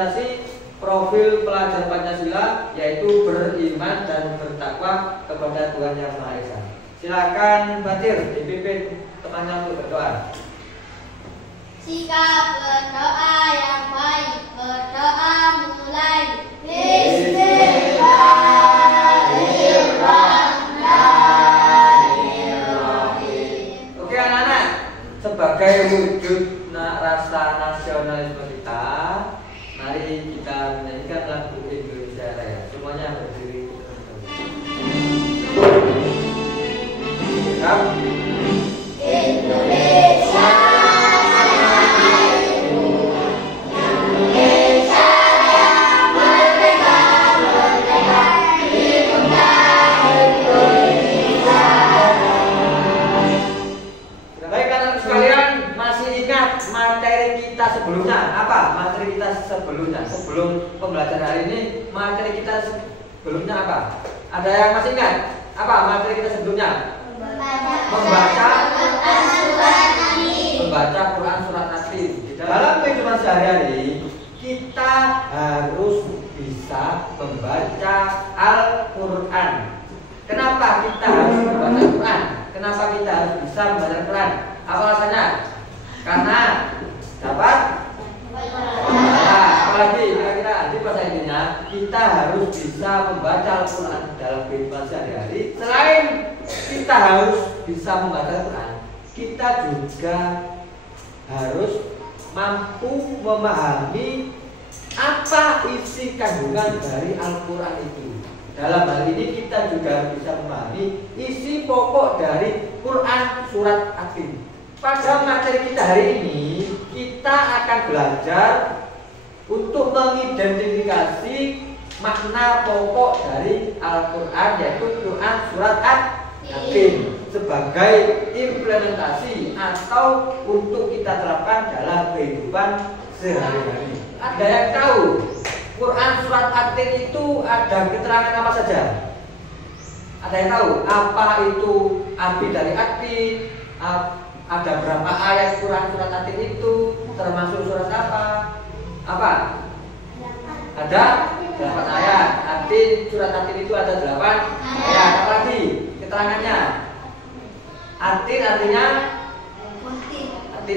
implementasi profil pelajar Pancasila, yaitu beriman dan bertakwa kepada Tuhan Yang Maha Esa. Silakan Batir dipimpin temannya untuk berdoa. Sikap berdoa yang baik. Berdoa mulai. Bismillahirrahmanirrahim. Oke anak-anak, sebagai wujud rasa nasionalisme kita, mari kita menyanyikan lagu Indonesia Raya. Semuanya berdiri. Siap? Indonesia. Sebelumnya apa materi kita sebelumnya, sebelum pembelajaran hari ini, materi kita sebelumnya apa? Ada yang masih ingat apa materi kita sebelumnya? Membaca Quran surat Nabi. Dalam kehidupan sehari-hari kita harus bisa membaca Al-Quran. Kenapa kita harus membaca Quran? Kenapa kita harus bisa membaca Quran? Apa alasannya? Karena dapat apalagi kira-kira di bahasa intinya kita harus bisa membaca Al-Quran dalam kehidupan sehari-hari. Selain kita harus bisa membaca Al-Quran, kita juga harus mampu memahami apa isi kandungan dari Al-Quran itu. Dalam hal ini kita juga harus bisa memahami isi pokok dari Quran surat At-Tin. Pada materi kita hari ini, kita akan belajar untuk mengidentifikasi makna pokok dari Al-Quran, yaitu Quran surat At-Tin, sebagai implementasi atau untuk kita terapkan dalam kehidupan sehari-hari. Ada yang tahu Quran surat At-Tin itu ada keterangan apa saja? Ada yang tahu apa itu arti dari At-Tin? Ada berapa ayat Quran surat At-Tin itu? Termasuk surat apa? Apa? Ada 8 ayat. At-Tin, surat At-Tin itu ada 8 ayat. Apa lagi keterangannya? At-Tin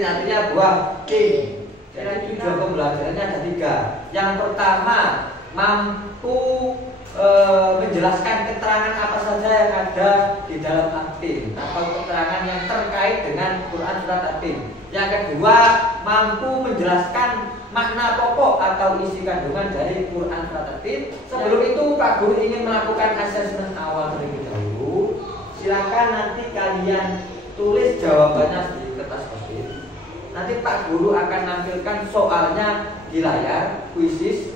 artinya buah tin. Jadi tujuan pembelajarannya ada 3. Yang pertama, mampu menjelaskan keterangan apa saja yang ada di dalam At-Tin atau keterangan yang terkait dengan Quran surat At-Tin. Yang kedua, mampu menjelaskan makna pokok atau isi kandungan dari Quran surat At-Tin. Sebelum itu Pak Guru ingin melakukan asesmen awal terlebih dahulu. Silakan nanti kalian tulis jawabannya di kertas post-it. Nanti Pak Guru akan nampilkan soalnya di layar, kuisis.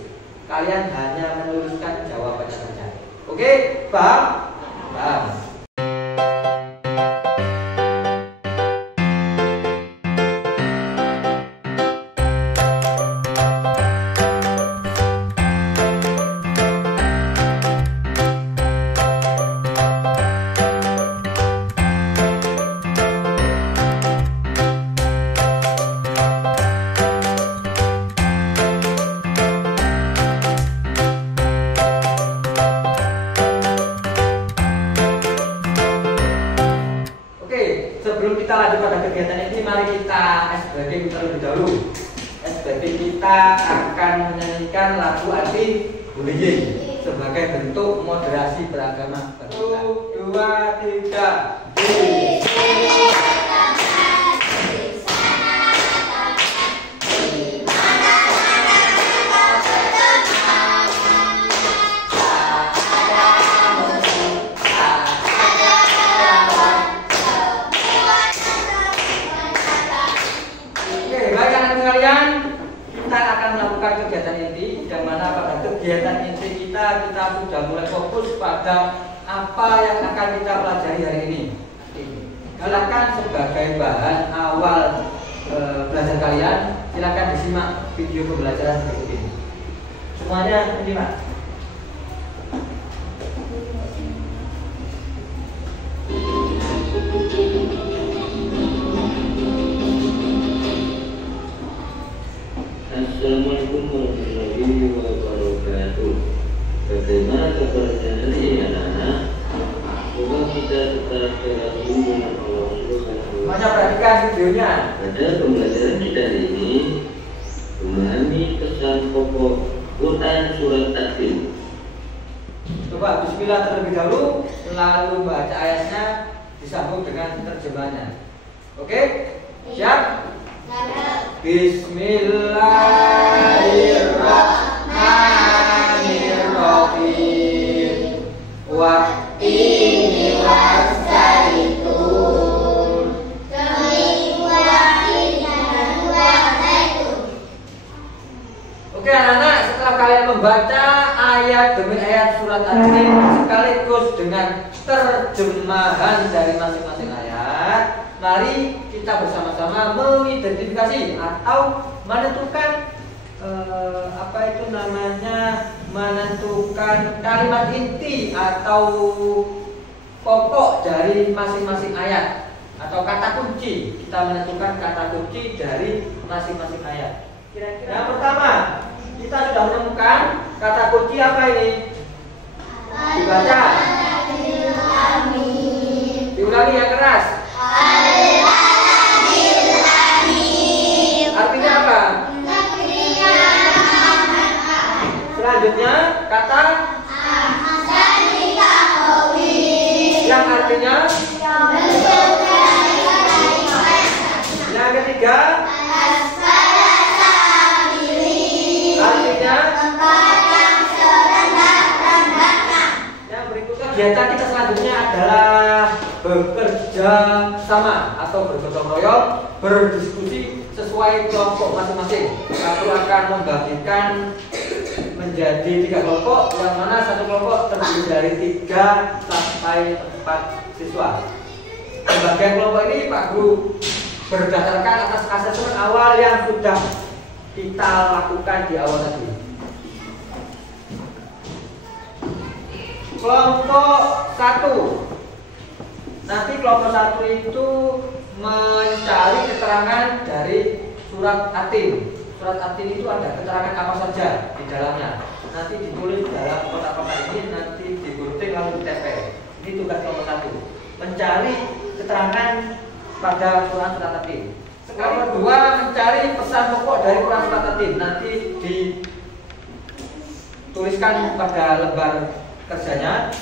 Kalian hanya menuliskan jawabannya saja. Oke, paham? Paham. Kita akan menyanyikan lagu Ati Buliyin sebagai bentuk moderasi beragama. 1, 2, 3. Kegiatan inti kita sudah mulai fokus pada apa yang akan kita pelajari hari ini. Silakan sebagai bahan awal belajar kalian, silakan disimak video pembelajaran berikut ini. Semuanya menyimak. Assalamualaikum warahmatullahi wabarakatuh. Bagaimana keberadaannya ini anak-anak? Coba kita tetap berlaku dengan Allah Subhanahu. Semuanya perhatikan videonya. Pada pembelajaran kita hari ini memahami pesan pokok Quran surat At-Tin. Coba bismillah terlebih dahulu, lalu baca ayatnya disambung dengan terjemahnya. Oke? Siap? Bismillahirrahmanirrahim. Wattini waszaitun. Oke anak-anak, setelah kalian membaca ayat demi ayat surat At-Tin sekaligus dengan terjemahan dari masing-masing ayat, mari kita bersama-sama mengidentifikasi atau menentukan menentukan kalimat inti atau pokok dari masing-masing ayat atau kata kunci. Kita menentukan kata kunci dari masing-masing ayat. Kira-kira yang pertama, kita sudah menemukan kata kunci apa ini? Dibaca. Diulangi yang keras. Artinya apa? Selanjutnya kata yang artinya yang ketiga artinya yang berikutnya. Kegiatan kita selanjutnya adalah bekerja sama atau bergotong royong, berdiskusi sesuai kelompok masing-masing. Aku akan membagikan menjadi 3 kelompok, yang mana satu kelompok terdiri dari 3 sampai 4 siswa. Pembagian kelompok ini Pak Guru berdasarkan atas asesmen awal yang sudah kita lakukan di awal tadi. Kelompok 1. Nanti kelompok 1 itu mencari keterangan dari surat At-Tin. Surat At-Tin itu ada keterangan apa saja di dalamnya. Nanti ditulis dalam kotak-kotak ini, nanti digunting lalu ditempel. Ini tugas kelompok 1. Mencari keterangan pada Quran surat At-Tin. Kelompok 2 mencari pesan pokok dari Quran surat At-Tin. Nanti dituliskan pada lembar kerjanya.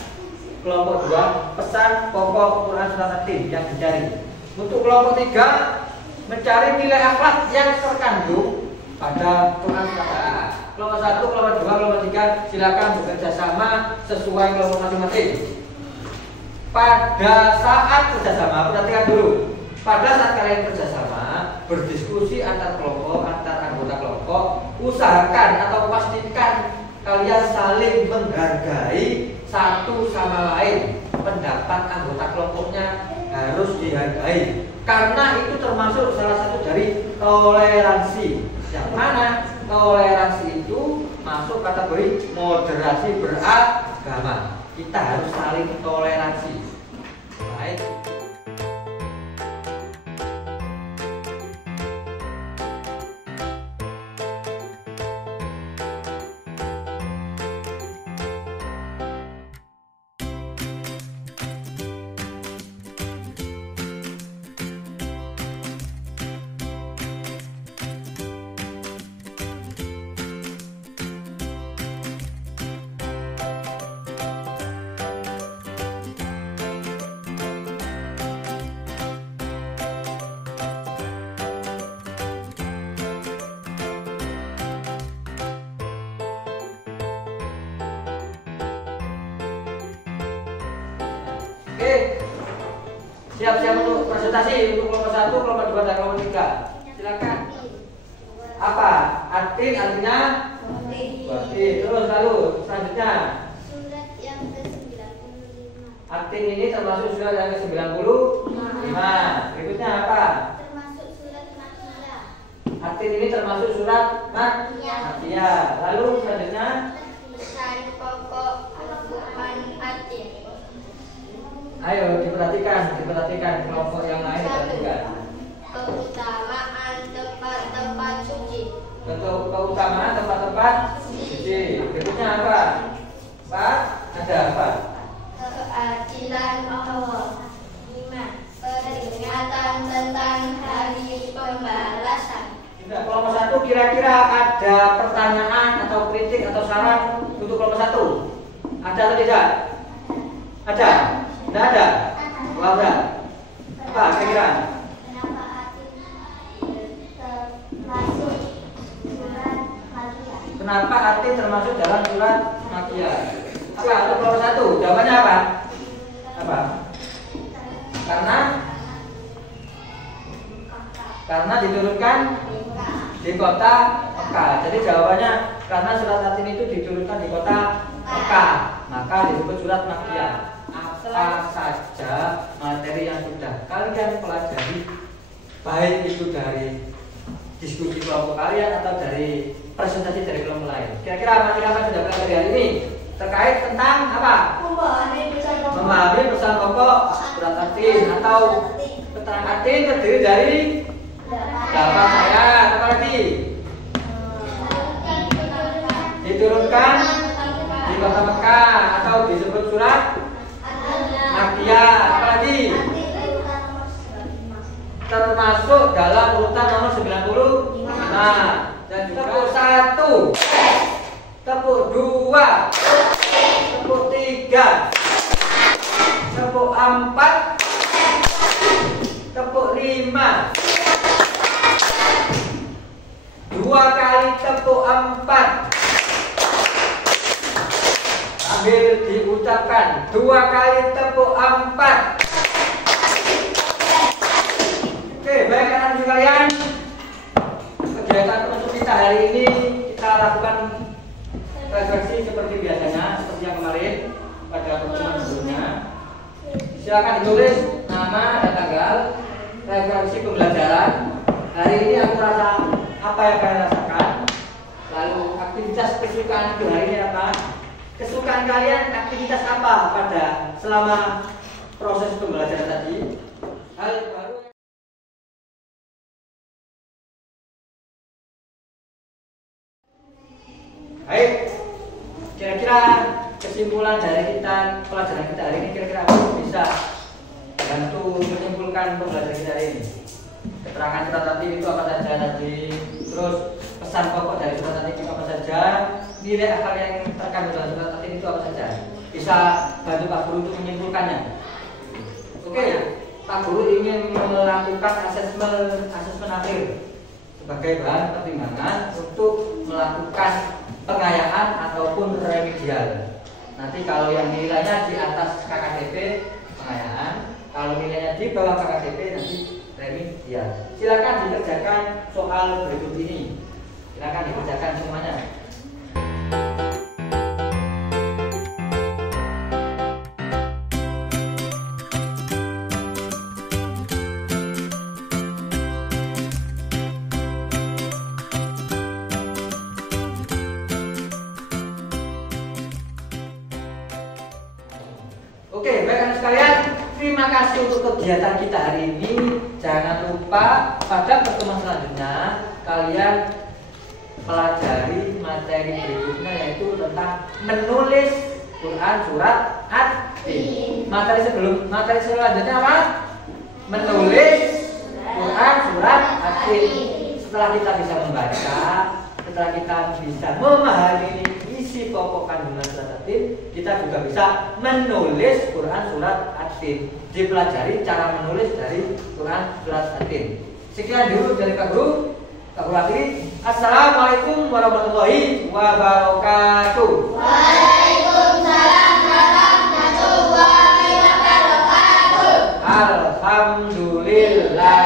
Kelompok 2 pesan pokok Quran surat At-Tin yang dicari. Untuk kelompok 3 mencari nilai akhlak yang terkandung pada Quran surat At-Tin. Kelompok 1, kelompok 2, kelompok 3 silakan bekerja sama sesuai kelompok masing-masing. Pada saat kerjasama, perhatikan dulu. Pada saat kalian kerjasama, berdiskusi antar kelompok, antar anggota kelompok, usahakan atau pastikan kalian saling menghargai satu sama lain. Pendapat anggota kelompoknya harus dihargai, karena itu termasuk salah satu dari toleransi. Yang mana toleransi itu masuk kategori moderasi beragama. Kita harus saling toleransi. Baik. Oke, siap-siap untuk presentasi untuk kelompok 1, kelompok 2, dan kelompok 3. Silakan. Apa? At-Tin artinya? Berarti. Terus lalu selanjutnya. Surat yang ke-95. At-Tin ini termasuk surat yang ke-95. Berikutnya apa? Termasuk surat Makkiyah. At-Tin ini termasuk surat Makkiyah. Lalu selanjutnya. Pesan pokok Al-Quran At-Tin. Ayo diperhatikan kelompok yang lain diperhatikan. Keutamaan tempat-tempat suci. Bentuk keutamaan tempat-tempat suci. Berikutnya apa? Pak, ada apa? Keadilan Allah. 5. Peringatan tentang hari pembalasan. Kelompok 1 kira-kira ada pertanyaan atau kritik atau saran untuk kelompok 1? Ada atau tidak? Ada? Tidak ada? Wah, ada. Apa kira-kira? Kenapa arti termasuk dalam surat Makkiyah? Apa untuk kelompok 1? Jawabannya apa? Apa? Karena diturunkan di kota Mekah. Jadi jawabannya karena surat Yasin itu diturunkan di kota Mekah, maka disebut surat Makkiyah. Apa saja materi yang sudah kalian pelajari, baik itu dari diskusi kelompok kalian atau dari presentasi dari kelompok lain. Kira-kira materi apa yang sudah pelajari hari ini terkait tentang apa? Memahami pesan pokok surat Yasin atau keterangan Yasin terdiri dari 8 ayat. Apa lagi? Diturunkan di kota Mekah atau disebut surat Makkiyah. Apa lagi? Termasuk dalam urutan nomor 95. Dan juga tepuk 1, tepuk 2, tepuk 3, tepuk 4, tepuk 5. 2 kali tepuk 4 sambil diucapkan 2 kali tepuk 4. Oke, baik anak-anak sekalian, kegiatan untuk kita hari ini kita lakukan refleksi seperti biasanya, seperti yang kemarin pada pertemuan sebelumnya. Silakan ditulis nama dan tanggal refleksi pembelajaran. Hari ini aku rasa apa yang kalian rasakan, lalu aktivitas kesukaan itu hari ini apa? Kesukaan kalian aktivitas apa pada selama proses pembelajaran tadi? Hal baru. Baik, kira-kira kesimpulan dari kita pelajaran kita hari ini kira-kira apa bisa bantu menyimpulkan pembelajaran kita hari ini? Keterangan surat tadi itu apa saja tadi, terus pesan pokok dari surat tadi itu apa saja, nilai akal yang terkandung dalam surat tadi itu apa saja, bisa bantu Pak Guru untuk menyimpulkannya. Oke, Pak Guru ingin melakukan asesmen akhir sebagai bahan pertimbangan untuk melakukan pengayaan ataupun remedial. Nanti kalau yang nilainya di atas KKTP pengayaan, kalau nilainya di bawah KKTP nanti remedial. Silakan dikerjakan soal berikut ini. Silakan dikerjakan semuanya. Oke, baik anak sekalian, terima kasih untuk kegiatan kita hari ini. Jangan lupa pada pertemuan selanjutnya kalian pelajari materi berikutnya, yaitu tentang menulis Quran surat At-Tin. Materi selanjutnya apa? Menulis Quran surat At-Tin. Setelah kita bisa membaca, setelah kita bisa memahami isi pokok kandungan surat At-Tin, kita juga bisa menulis Quran surat At-Tin. Dipelajari cara menulis dari Quran surat At-Tin. Sekian dulu dari Pak Guru. Pak Guru akhiri. Assalamualaikum warahmatullahi wabarakatuh. Waalaikumsalam warahmatullahi wabarakatuh. Alhamdulillah.